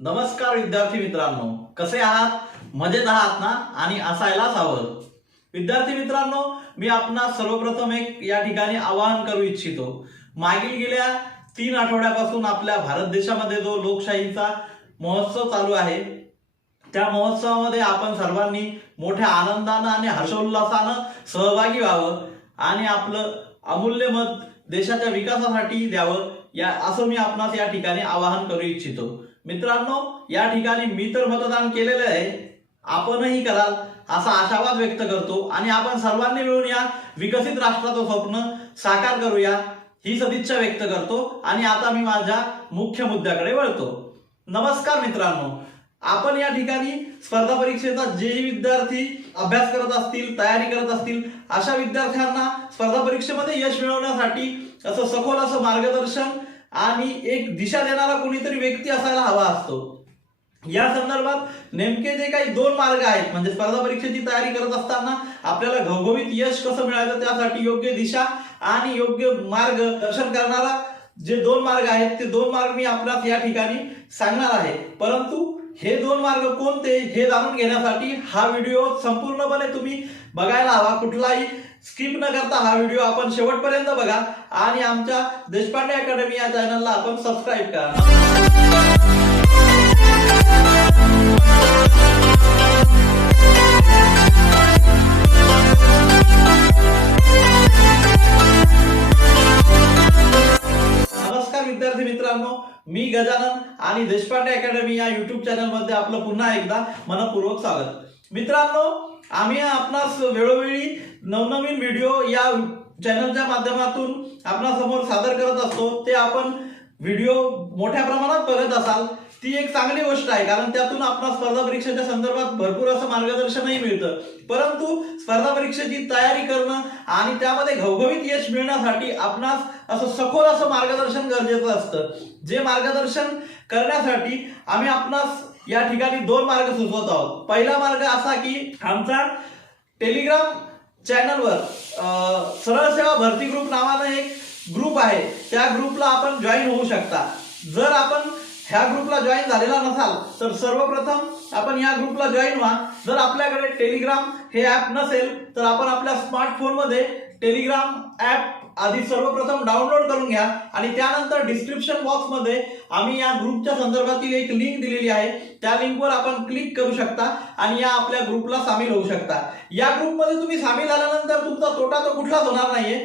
नमस्कार विद्यार्थी मित्रांनो कसे आहात? मजेत आहात ना? आणि असायलाच हवं. विद्यार्थी मित्रांनो मी आपणास सर्वप्रथम एक या ठिकाणी आवाहन करू इच्छितो. मागील गेल्या तीन आठवड्यापासून आपल्या भारत देशामध्ये जो लोकशाहीचा महोत्सव चालू आहे त्या महोत्सवामध्ये आपण सर्वांनी मोठ्या आनंदानं आणि हर्षोल्लासानं सहभागी व्हावं आणि आपलं अमूल्य मत देशाच्या विकासासाठी द्यावं. या असं मी आपणास या ठिकाणी आवाहन करू इच्छितो. मित्रांनो या ठिकाणी मी तर मतदान केलेलं आहे. आपणही कराल असा आशावाद व्यक्त करतो. आणि आपण सर्वांनी मिळून या विकसित राष्ट्राचं स्वप्न साकार करूया ही सदिच्छा व्यक्त करतो. आणि आता मी माझ्या मुख्य मुद्द्याकडे वळतो. नमस्कार मित्रांनो. आपण या ठिकाणी स्पर्धा परीक्षेचा जेही विद्यार्थी अभ्यास करत असतील तयारी करत असतील अशा विद्यार्थ्यांना स्पर्धा परीक्षेमध्ये यश मिळवण्यासाठी असं सखोल असं मार्गदर्शन आणि एक दिशा देणारा कोणीतरी व्यक्ती असायला हवा असतो. या संदर्भात नेमके जे काही दोन मार्ग आहेत म्हणजे स्पर्धा परीक्षेची तयारी करत असताना आपल्याला घवघवीत यश कसं मिळायचं त्यासाठी योग्य दिशा आणि योग्य मार्ग दर्शन करणारा जे दोन मार्ग आहेत ते दोन मार्ग मी आपल्यास या ठिकाणी सांगणार आहे. परंतु हे दोन मार्ग कोणते हे जाणून घेण्यासाठी हा व्हिडिओ संपूर्णपणे तुम्ही बघायला हवा. कुठलाही स्किप न करता हा व्हिडिओ आपण शेवटपर्यंत बघा. आणि आमच्या देशपांडे अकॅडमी या चॅनलला आपण सबस्क्राईब करा. नमस्कार विद्यार्थी मित्रांनो मी गजानन आणि देशपांडे अकॅडमी या युट्यूब चॅनलमध्ये आपलं पुन्हा एकदा मनपूर्वक स्वागत. मित्रांनो आम्ही आपणास वेळोवेळी नवनवीन व्हिडिओ या चॅनलच्या माध्यमातून आपणासमोर सादर करत असतो. ते आपण व्हिडिओ मोठ्या प्रमाणात बघत असाल. ती एक चांगली गोष्ट आहे कारण त्यातून आपला स्पर्धा परीक्षेच्या संदर्भात भरपूर असं मार्गदर्शनही मिळतं. परंतु स्पर्धा परीक्षेची तयारी करणं आणि त्यामध्ये घवघवीत यश मिळण्यासाठी आपणास असं सखोल असं मार्गदर्शन गरजेचं असतं. जे मार्गदर्शन करण्यासाठी आम्ही आपणास या ठिकाणी दोन मार्ग सुचवत आहोत. पहिला मार्ग असा की आमचा टेलिग्राम चॅनलवर सरळ सेवा भरती ग्रुप नावानं एक ग्रुप आहे. त्या ग्रुपला आपण जॉईन होऊ शकता. जर आपण ह्या ग्रुपला जॉईन झालेला नसाल तर सर्वप्रथम आपण या ग्रुपला जॉईन व्हा. जर आपल्याकडे टेलिग्राम हे ॲप नसेल तर आपण आपल्या स्मार्टफोनमध्ये टेलिग्राम ॲप आधी सर्वप्रथम डाउनलोड करून घ्या आणि त्यानंतर डिस्क्रिप्शन बॉक्समध्ये आम्ही या ग्रुपच्या संदर्भातील एक लिंक दिलेली आहे. त्या लिंकवर आपण क्लिक करू शकता आणि या आपल्या ग्रुपला सामील होऊ शकता. या ग्रुपमध्ये तुम्ही सामील झाल्यानंतर तुमचा तोटा तर कुठलाच होणार नाहीये.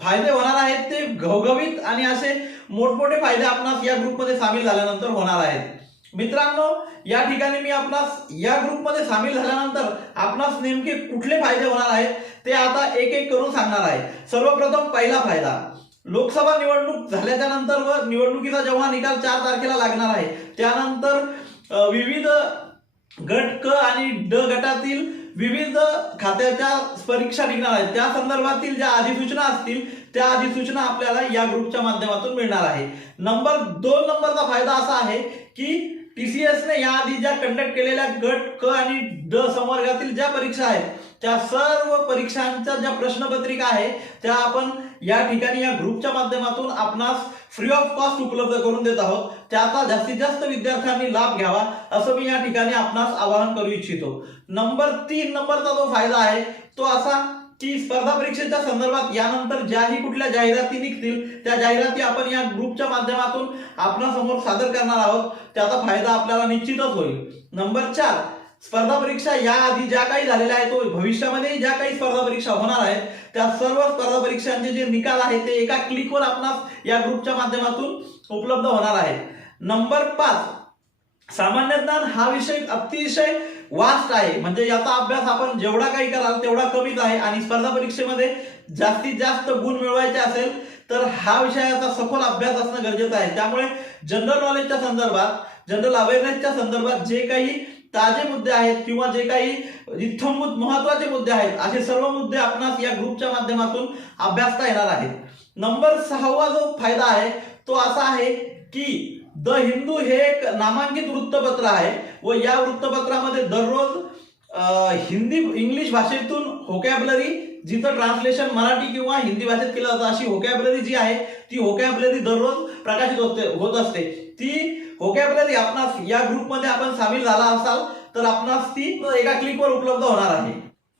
फायदे होणार आहेत ते घवघवीत आणि असे मोठमोठे फायदे आपणास या ग्रुपमध्ये सामील झाल्यानंतर होणार आहेत. मित्रांनो या ठिकाणी मी आपणास या ग्रुपमध्ये सामील झाल्यानंतर आपणास नेमके कुठले फायदे होणार आहेत ते आता एक एक करून सांगणार आहे. सर्वप्रथम पहिला फायदा लोकसभा निवडणूक झाल्याच्यानंतर व निवडणुकीचा जेव्हा निकाल चार तारखेला लागणार आहे त्यानंतर विविध गट क आणि ड गटातील विविध खात्याच्या परीक्षा निघणार आहेत. त्या संदर्भातील ज्या अधिसूचना असतील त्या अधिसूचना आपल्याला या ग्रुपच्या माध्यमातून मिळणार आहे. नंबर दोन नंबरचा फायदा असा आहे की टीसीएस ने याआधी ज्या कंडक्ट केलेल्या गट क आणि ड संवर्गातील ज्या परीक्षा आहेत त्या सर्व परीक्षांच्या ज्या प्रश्नपत्रिका आहे त्या आपण या ठिकाणी या ग्रुपच्या माध्यमातून आपणास फ्री ऑफ कॉस्ट उपलब्ध करून देत आहोत. त्याचा जास्तीत जास्त विद्यार्थ्यांनी लाभ घ्यावा असं मी या ठिकाणी आपणास आवाहन करू इच्छितो. नंबर तीन नंबरचा जो फायदा आहे तो असा की स्पर्धा परीक्षेच्या संदर्भात यानंतर ज्याही कुठल्या जाहिराती निघतील त्या जाहिराती आपण या ग्रुपच्या माध्यमातून आपणासमोर सादर करणार आहोत. त्याचा फायदा आपल्याला निश्चितच होईल. नंबर चार स्पर्धा परीक्षा या आधी ज्या काही झालेल्या आहेत भविष्यामध्ये ज्या काही स्पर्धा परीक्षा होणार आहेत त्या सर्व स्पर्धा परीक्षांचे जे निकाल आहेत ते एका क्लिकवर आपणास या ग्रुपच्या माध्यमातून उपलब्ध होणार आहेत. नंबर पाच सामान्य ज्ञान हा विषय अतिशय वास्ट आहे. म्हणजे याचा अभ्यास आपण जेवढा काही कराल तेवढा कमीच आहे. आणि स्पर्धा परीक्षेमध्ये जास्तीत जास्त गुण मिळवायचे असेल तर हा विषयाचा सखोल अभ्यास असणं गरजेचं आहे. त्यामुळे जनरल नॉलेजच्या संदर्भात जनरल अवेअरनेसच्या संदर्भात जे काही ताजे मुद्दे आहेत किंवा जे काही इथंभूत महत्त्वाचे मुद्दे आहेत असे सर्व मुद्दे आपणास या ग्रुपच्या माध्यमातून अभ्यासता येणार आहेत. नंबर सहावा जो फायदा आहे तो असा आहे की द हिंदू हे एक नामांकित वृत्तपत्र आहे व या वृत्तपत्रामध्ये दररोज हिंदी इंग्लिश भाषेतून होकॅबलरी जिथं ट्रान्सलेशन मराठी किंवा हिंदी भाषेत केलं जातं अशी होकॅबलरी जी आहे ती होकॅबलरी दररोज प्रकाशित होते होत असते. ती होकॅबलरी आपणास या ग्रुपमध्ये आपण सामील झाला असाल तर आपणास ती एका क्लिकवर उपलब्ध होणार आहे.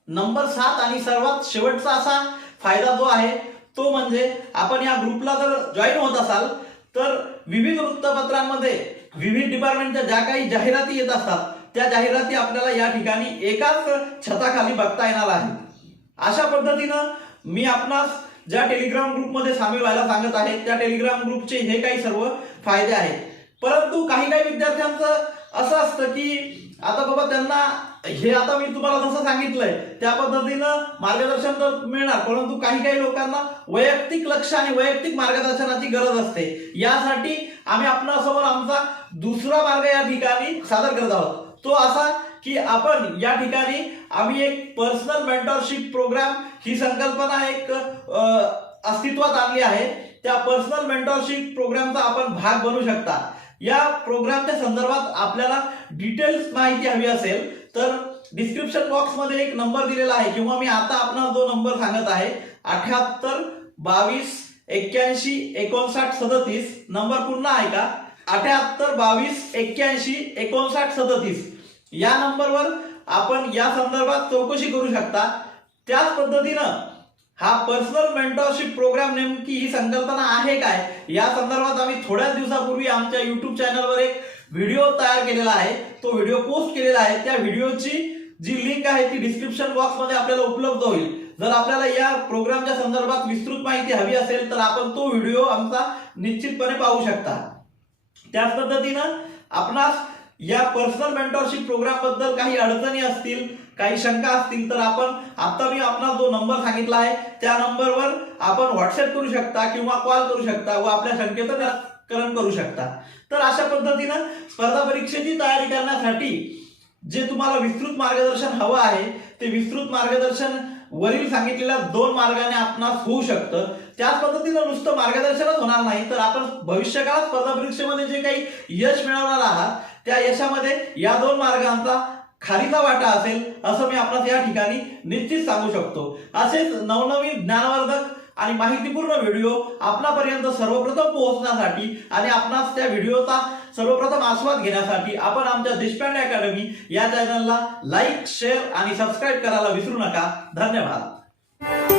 नंबर सात आणि सर्वात शेवटचा असा फायदा जो आहे तो म्हणजे आपण या ग्रुपला जर जॉईन होत असाल तर विविध वृत्तपत्रांमध्ये विविध डिपार्टमेंटच्या ज्या काही जाहिराती येत असतात त्या जाहिराती आपल्याला या ठिकाणी एकाच छताखाली बघता येणार आहेत. अशा पद्धतीनं मी आपणास ज्या टेलिग्राम ग्रुपमध्ये सामील व्हायला सांगत आहे त्या टेलिग्राम ग्रुपचे हे काही सर्व फायदे आहेत. परंतु काही काही विद्यार्थ्यांचं असं असतं की आता बाबा त्यांना हे आता मी तुम्हाला जसं सांगितलंय त्या पद्धतीनं मार्गदर्शन तर मिळणार परंतु काही काही लोकांना वैयक्तिक लक्ष आणि वैयक्तिक मार्गदर्शनाची गरज असते. यासाठी आम्ही आपणासमोर आमचा दुसरा मार्ग या ठिकाणी सादर करत आहोत. तो असा की आपण या ठिकाणी आम्ही एक पर्सनल मेंटरशिप प्रोग्राम ही संकल्पना एक अस्तित्वात आणली आहे. त्या पर्सनल मेंटरशिप प्रोग्रामचा आपण भाग बनू शकता. या प्रोग्रामच्या संदर्भात आपल्याला डिटेल्स माहिती हवी असेल तर डिस्क्रिप्शन बॉक्समध्ये एक नंबर दिलेला आहे. किंवा मी आता आपण जो नंबर सांगत आहे अठ्याहत्तर बावीस एक्क्याऐंशी एकोणसाठ सदतीस नंबर पुन्हा आहे का? अठ्याहत्तर बावीस एक्क्याऐंशी एकोणसाठ सदतीस. या नंबरवर आपण या संदर्भात चौकशी करू शकता. त्याच पद्धतीनं हा पर्सनल मेंटरशिप प्रोग्राम नेमकी ही संकल्पना आहे काय? या संदर्भात आम्ही थोड्याच दिवसापूर्वी आमच्या युट्यूब चॅनलवर एक व्हिडिओ तयार केलेला आहे तो व्हिडिओ पोस्ट केलेला आहे त्या व्हिडिओची जी लिंक आहे ती डिस्क्रिप्शन बॉक्समध्ये आपल्याला उपलब्ध होईल. जर आपल्याला या प्रोग्रामच्या संदर्भात विस्तृत माहिती हवी असेल तर आपण तो व्हिडिओ आमचा निश्चितपणे पाहू शकता. त्याच पद्धतीनं आपणास या पर्सनल मेंटरशिप प्रोग्रामबद्दल काही अडचणी असतील काही शंका असतील तर आपण आता मी आपणास जो नंबर सांगितला आहे त्या नंबरवर आपण व्हॉट्सअप करू शकता किंवा कॉल करू शकता व आपल्या शंकेचं करण करू शकता. तर अशा पद्धतीनं स्पर्धा परीक्षेची तयारी करण्यासाठी जे तुम्हाला विस्तृत मार्गदर्शन हवं आहे ते विस्तृत मार्गदर्शन वरील सांगितलेल्या दोन मार्गाने आपणास होऊ शकतं. त्याच पद्धतीनं नुसतं मार्गदर्शनच होणार नाही. तर आपण भविष्यकाळात स्पर्धा परीक्षेमध्ये जे काही यश मिळवणार आहात त्या यशामध्ये या दोन मार्गांचा खालीचा वाटा असेल असं मी आपणास या ठिकाणी निश्चित सांगू शकतो. असेच नवनवीन ज्ञानवर्धक आणि माहितीपूर्ण व्हिडिओ आपणापर्यंत सर्वप्रथम पोहोचण्यासाठी आणि आपणास त्या व्हिडिओचा सर्वप्रथम आस्वाद घेण्यासाठी आपण आमच्या देशपांडे अकॅडमी या चॅनलला लाईक शेअर आणि सबस्क्राईब करायला विसरू नका. धन्यवाद.